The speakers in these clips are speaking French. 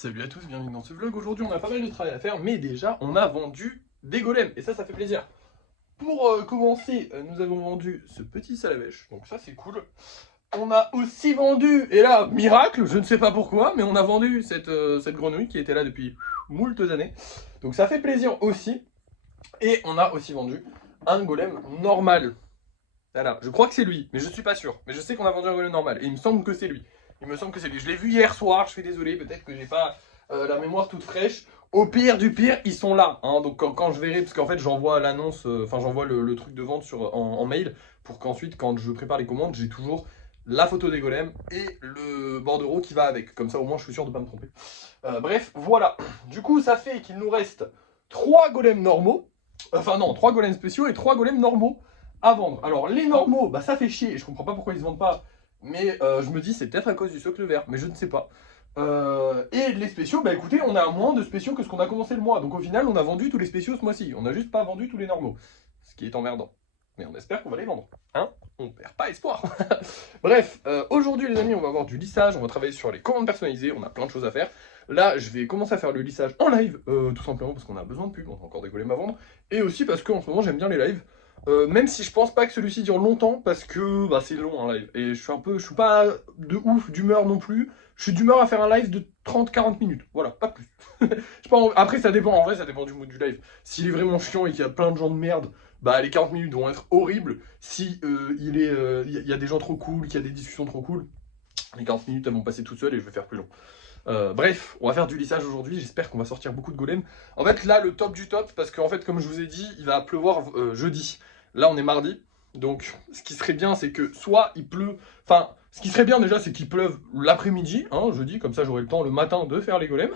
Salut à tous, bienvenue dans ce vlog. Aujourd'hui on a pas mal de travail à faire, mais déjà on a vendu des golems, et ça fait plaisir. Pour commencer, nous avons vendu ce petit salamèche, donc ça c'est cool. On a aussi vendu, et là, miracle, je ne sais pas pourquoi, mais on a vendu cette grenouille qui était là depuis moultes années. Donc ça fait plaisir aussi. Et on a aussi vendu un golem normal. Voilà, je crois que c'est lui, mais je suis pas sûr. Mais je sais qu'on a vendu un golem normal, et il me semble que c'est lui. Il me semble que c'est lui. Je l'ai vu hier soir, je suis désolé, peut-être que j'ai pas la mémoire toute fraîche. Au pire du pire, ils sont là. Hein, donc quand je verrai, parce qu'en fait j'envoie l'annonce, j'envoie le truc de vente en mail, pour qu'ensuite quand je prépare les commandes, j'ai toujours la photo des golems et le bordereau qui va avec. Comme ça au moins je suis sûr de pas me tromper. Bref, voilà. Du coup ça fait qu'il nous reste 3 golems normaux. Enfin non, 3 golems spéciaux et 3 golems normaux à vendre. Alors les normaux, bah ça fait chier, et je comprends pas pourquoi ils se vendent pas. Mais je me dis c'est peut-être à cause du socle vert, mais je ne sais pas. Et les spéciaux, bah écoutez, on a moins de spéciaux que ce qu'on a commencé le mois. Donc au final, on a vendu tous les spéciaux ce mois-ci. On n'a juste pas vendu tous les normaux. Ce qui est emmerdant. Mais on espère qu'on va les vendre. Hein? On perd pas espoir. Bref, aujourd'hui les amis, on va avoir du lissage. On va travailler sur les commandes personnalisées. On a plein de choses à faire. Là, je vais commencer à faire le lissage en live. Tout simplement parce qu'on a besoin de pub. On a encore des golems à vendre. Et aussi parce qu'en ce moment, j'aime bien les lives. Même si je pense pas que celui-ci dure longtemps parce que bah, c'est long un live. Et je suis pas de ouf d'humeur non plus. Je suis d'humeur à faire un live de 30-40 minutes. Voilà, pas plus. Après, ça dépend. En vrai, ça dépend du mood du live. S'il est vraiment chiant et qu'il y a plein de gens de merde, bah les 40 minutes vont être horribles. Si il y a des gens trop cool, qu'il y a des discussions trop cool, les 40 minutes elles vont passer toutes seules et je vais faire plus long. Bref, on va faire du lissage aujourd'hui, j'espère qu'on va sortir beaucoup de golems. En fait là le top du top, parce qu'en fait comme je vous ai dit, il va pleuvoir jeudi. Là on est mardi, donc ce qui serait bien c'est que soit il pleut, enfin ce qui serait bien déjà c'est qu'il pleuve l'après-midi, hein, jeudi, comme ça j'aurai le temps le matin de faire les golems.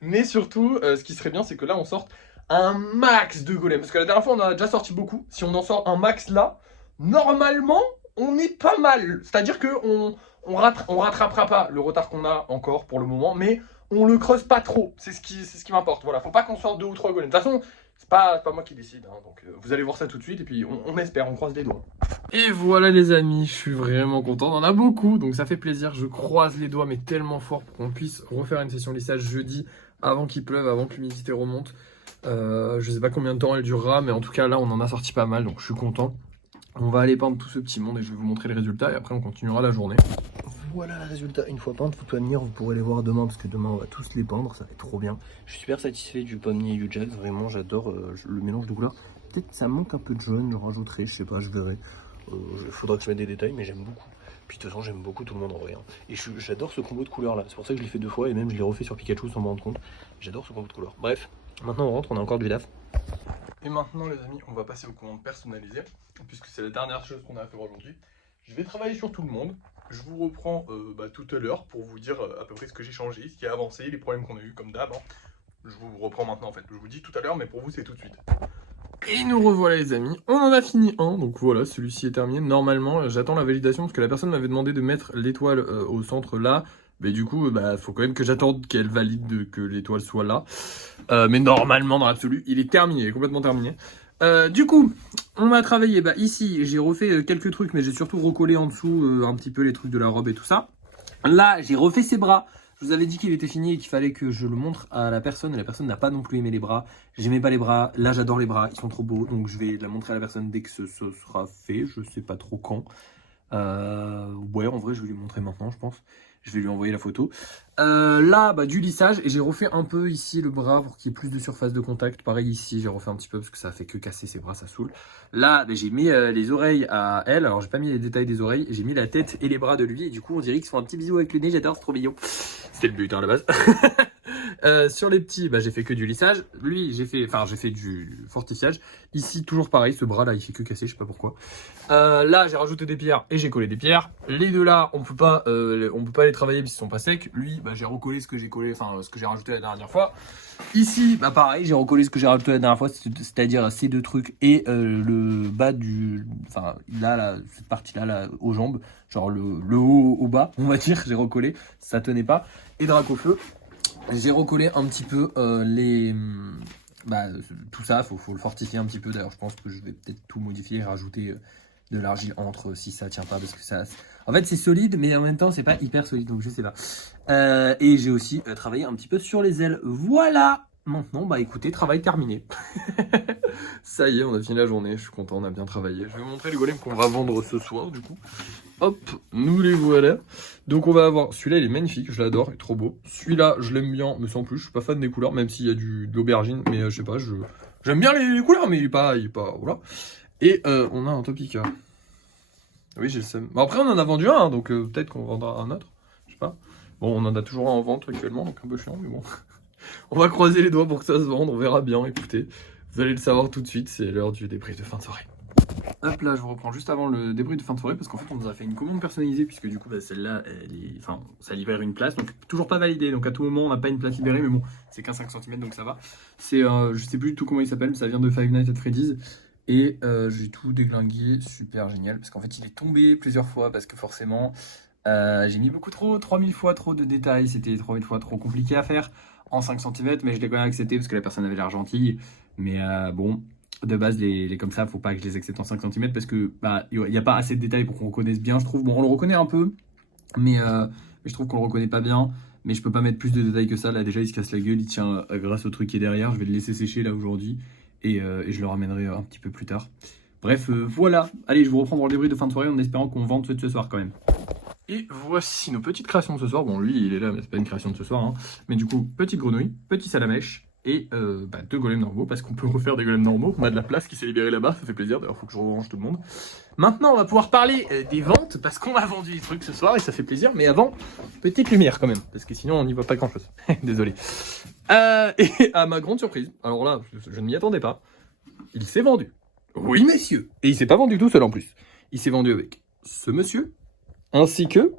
Mais surtout, ce qui serait bien c'est que là on sorte un max de golems, parce que la dernière fois on en a déjà sorti beaucoup. Si on en sort un max là, normalement on est pas mal, c'est-à-dire que on rattrapera pas le retard qu'on a encore pour le moment, mais on le creuse pas trop, c'est ce qui m'importe. Voilà, faut pas qu'on sorte 2 ou 3 golems. De toute façon, c'est pas moi qui décide, hein, donc vous allez voir ça tout de suite, et puis on espère, on croise les doigts. Et voilà les amis, je suis vraiment content, on en a beaucoup, donc ça fait plaisir, je croise les doigts, mais tellement fort pour qu'on puisse refaire une session lissage jeudi, avant qu'il pleuve, avant que l'humidité remonte. Je sais pas combien de temps elle durera, mais en tout cas là on en a sorti pas mal, donc je suis content. On va aller peindre tout ce petit monde et je vais vous montrer le résultat et après on continuera la journée. Voilà le résultat, une fois peinte, faut venir, vous pourrez les voir demain parce que demain on va tous les peindre, ça va être trop bien. Je suis super satisfait du pommier Ujax, vraiment j'adore le mélange de couleurs. Peut-être que ça manque un peu de jaune, je rajouterai, je sais pas, je verrai. Il faudra que je mette des détails, mais j'aime beaucoup. Puis de toute façon j'aime beaucoup tout le monde en vrai. Hein. Et j'adore ce combo de couleurs là, c'est pour ça que je l'ai fait 2 fois et même je l'ai refait sur Pikachu sans me rendre compte. J'adore ce combo de couleurs. Bref, maintenant on rentre, on a encore du DAF. Et maintenant les amis, on va passer aux commandes personnalisées, puisque c'est la dernière chose qu'on a à faire aujourd'hui. Je vais travailler sur tout le monde. Je vous reprends tout à l'heure pour vous dire à peu près ce que j'ai changé, ce qui a avancé, les problèmes qu'on a eu comme d'hab. Hein. Je vous reprends maintenant en fait. Je vous dis tout à l'heure, mais pour vous c'est tout de suite. Et nous revoilà les amis, on en a fini un, donc voilà, celui-ci est terminé. Normalement, j'attends la validation parce que la personne m'avait demandé de mettre l'étoile au centre là. Mais du coup, faut quand même que j'attende qu'elle valide que l'étoile soit là. Mais normalement, dans l'absolu, il est terminé, il est complètement terminé. Du coup, on a travaillé, ici, j'ai refait quelques trucs, mais j'ai surtout recollé en dessous un petit peu les trucs de la robe et tout ça. Là, j'ai refait ses bras. Je vous avais dit qu'il était fini et qu'il fallait que je le montre à la personne. Et la personne n'a pas non plus aimé les bras. J'aimais pas les bras. Là, j'adore les bras. Ils sont trop beaux. Donc, je vais la montrer à la personne dès que ce sera fait. Je sais pas trop quand. Ouais, en vrai, je vais lui montrer maintenant, je pense. Je vais lui envoyer la photo. Là, du lissage. Et j'ai refait un peu ici le bras pour qu'il y ait plus de surface de contact. Pareil ici, j'ai refait un petit peu parce que ça a fait que casser ses bras, ça saoule. Là, j'ai mis les oreilles à elle. Alors, j'ai pas mis les détails des oreilles. J'ai mis la tête et les bras de lui. Et du coup, on dirait qu'ils se font un petit bisou avec le nez. J'adore, c'est trop mignon. C'était le but, hein, à la base. Sur les petits, j'ai fait que du lissage. Lui, j'ai fait du fortifiage. Ici, toujours pareil. Ce bras-là, il fait que casser, je sais pas pourquoi. Là, j'ai rajouté des pierres et j'ai collé des pierres. Les deux là, on peut pas les travailler parce qu'ils sont pas secs. Lui, j'ai recollé ce que j'ai collé, ce que j'ai rajouté la dernière fois. Ici, pareil, j'ai recollé ce que j'ai rajouté la dernière fois, c'est-à-dire ces deux trucs et le bas du, là, cette partie-là, aux jambes, genre le haut au bas, on va dire, j'ai recollé, ça tenait pas. Et Dracofeu, j'ai recollé un petit peu tout ça, faut le fortifier un petit peu. D'ailleurs, je pense que je vais peut-être tout modifier et rajouter de l'argile entre si ça tient pas parce que ça... En fait c'est solide mais en même temps c'est pas hyper solide donc je sais pas. Et j'ai aussi travaillé un petit peu sur les ailes. Voilà. Maintenant bah écoutez, travail terminé. Ça y est, on a fini la journée, je suis content, on a bien travaillé. Je vais vous montrer les golems qu'on va vendre ce soir du coup. Hop, nous les voilà. Donc on va avoir, celui-là il est magnifique, je l'adore, il est trop beau. Celui-là je l'aime bien, mais sans plus, je suis pas fan des couleurs, même s'il y a de l'aubergine, mais je sais pas, j'aime bien les couleurs, mais il est pas, voilà. Et on a un Topica. Oui, j'ai le seum. Bon, après on en a vendu un, hein, donc peut-être qu'on vendra un autre, je sais pas. Bon, on en a toujours un en vente actuellement, donc un peu chiant, mais bon. On va croiser les doigts pour que ça se vende, on verra bien, écoutez. Vous allez le savoir tout de suite, c'est l'heure du débrief de fin de soirée. Hop là, je vous reprends juste avant le débrief de fin de soirée parce qu'en fait on nous a fait une commande personnalisée puisque du coup bah, celle-là, enfin, ça libère une place, donc toujours pas validé, donc à tout moment on n'a pas une place libérée, mais bon, c'est qu'un 5 cm donc ça va. C'est, je sais plus du tout comment il s'appelle, mais ça vient de Five Nights at Freddy's et j'ai tout déglingué, super génial parce qu'en fait il est tombé plusieurs fois parce que forcément j'ai mis beaucoup trop, 3000 fois trop de détails, c'était 3000 fois trop compliqué à faire en 5 cm, mais je l'ai quand même accepté parce que la personne avait l'air gentille, mais bon. De base, les comme ça, faut pas que je les accepte en 5 cm parce que bah il n'y a pas assez de détails pour qu'on reconnaisse bien, je trouve. Bon, on le reconnaît un peu, mais je trouve qu'on le reconnaît pas bien. Mais je peux pas mettre plus de détails que ça. Là, déjà, il se casse la gueule, il tient grâce au truc qui est derrière. Je vais le laisser sécher là aujourd'hui et je le ramènerai un petit peu plus tard. Bref, voilà. Allez, je vous reprends dans le débrief de fin de soirée en espérant qu'on vende ce soir quand même. Et voici nos petites créations de ce soir. Bon, lui, il est là, mais c'est pas une création de ce soir. Hein. Mais du coup, petite grenouille, petit salamèche et deux golems normaux, parce qu'on peut refaire des golems normaux. On a de la place qui s'est libérée là-bas, ça fait plaisir. D'ailleurs, il faut que je range tout le monde. Maintenant, on va pouvoir parler des ventes, parce qu'on a vendu des trucs ce soir, et ça fait plaisir. Mais avant, petite lumière quand même, parce que sinon, on n'y voit pas grand-chose. Désolé. Et à ma grande surprise, alors là, je ne m'y attendais pas, il s'est vendu. Oui, messieurs. Et il s'est pas vendu tout seul en plus. Il s'est vendu avec ce monsieur, ainsi que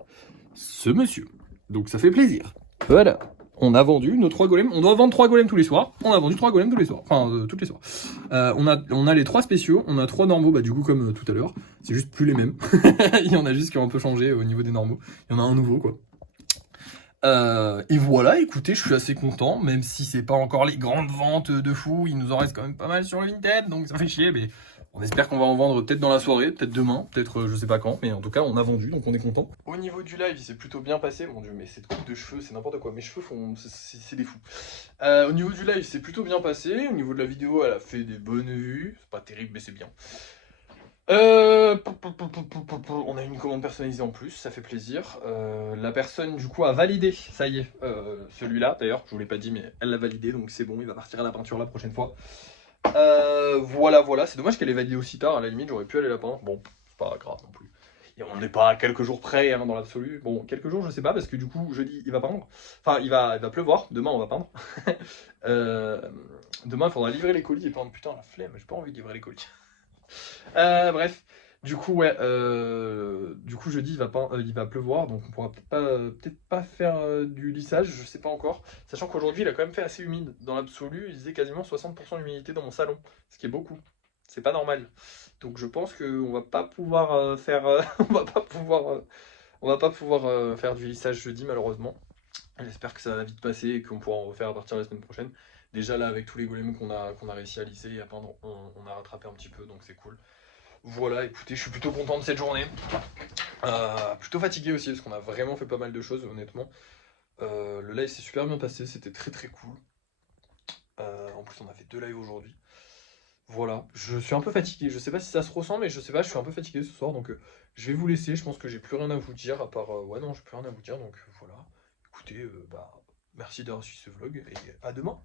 ce monsieur. Donc ça fait plaisir. Voilà. On a vendu nos 3 golems. On doit vendre 3 golems tous les soirs. On a vendu 3 golems tous les soirs. Enfin, toutes les soirs. On a les 3 spéciaux. On a 3 normaux, bah du coup comme tout à l'heure. C'est juste plus les mêmes. Il y en a juste qui ont un peu changé au niveau des normaux. Il y en a un nouveau, quoi. Et voilà, écoutez, je suis assez content. Même si c'est pas encore les grandes ventes de fou. Il nous en reste quand même pas mal sur le Vinted. Donc ça fait chier, mais... On espère qu'on va en vendre peut-être dans la soirée, peut-être demain, peut-être je sais pas quand, mais en tout cas on a vendu, donc on est content. Au niveau du live, il s'est plutôt bien passé. Mon dieu, mais cette coupe de cheveux, c'est n'importe quoi. Mes cheveux font, c'est des fous. Au niveau du live, c'est plutôt bien passé. Au niveau de la vidéo, elle a fait des bonnes vues. C'est pas terrible, mais c'est bien. On a une commande personnalisée en plus, ça fait plaisir. La personne du coup a validé, ça y est, celui-là d'ailleurs, je vous l'ai pas dit, mais elle l'a validé, donc c'est bon, il va partir à la peinture la prochaine fois. Voilà, c'est dommage qu'elle ait validé aussi tard, à la limite j'aurais pu aller la peindre, bon, c'est pas grave non plus. Et on n'est pas à quelques jours près hein, dans l'absolu, bon, quelques jours je sais pas, parce que du coup jeudi il va peindre, enfin il va pleuvoir, demain on va peindre. Demain il faudra livrer les colis et peindre, putain la flemme, j'ai pas envie de livrer les colis. Bref, du coup ouais, du coup jeudi il va pleuvoir, donc on pourra peut-être pas faire du lissage, je sais pas encore. Sachant qu'aujourd'hui il a quand même fait assez humide. Dans l'absolu, il disait quasiment 60% d'humidité dans mon salon, ce qui est beaucoup. C'est pas normal. Donc je pense qu'on va pas pouvoir faire, on va pas pouvoir faire du lissage jeudi malheureusement. J'espère que ça va vite passer et qu'on pourra en refaire à partir de la semaine prochaine. Déjà là avec tous les golems qu'on a réussi à lisser et à peindre, on a rattrapé un petit peu donc c'est cool. Voilà, écoutez, je suis plutôt content de cette journée. Plutôt fatigué aussi, parce qu'on a vraiment fait pas mal de choses, honnêtement. Le live s'est super bien passé, c'était très très cool. En plus, on a fait 2 lives aujourd'hui. Voilà, je suis un peu fatigué. Je sais pas si ça se ressent, mais je sais pas, je suis un peu fatigué ce soir. Donc, je vais vous laisser. Je pense que j'ai plus rien à vous dire, à part... ouais, non, j'ai plus rien à vous dire. Donc, voilà. Écoutez, bah, merci d'avoir suivi ce vlog et à demain.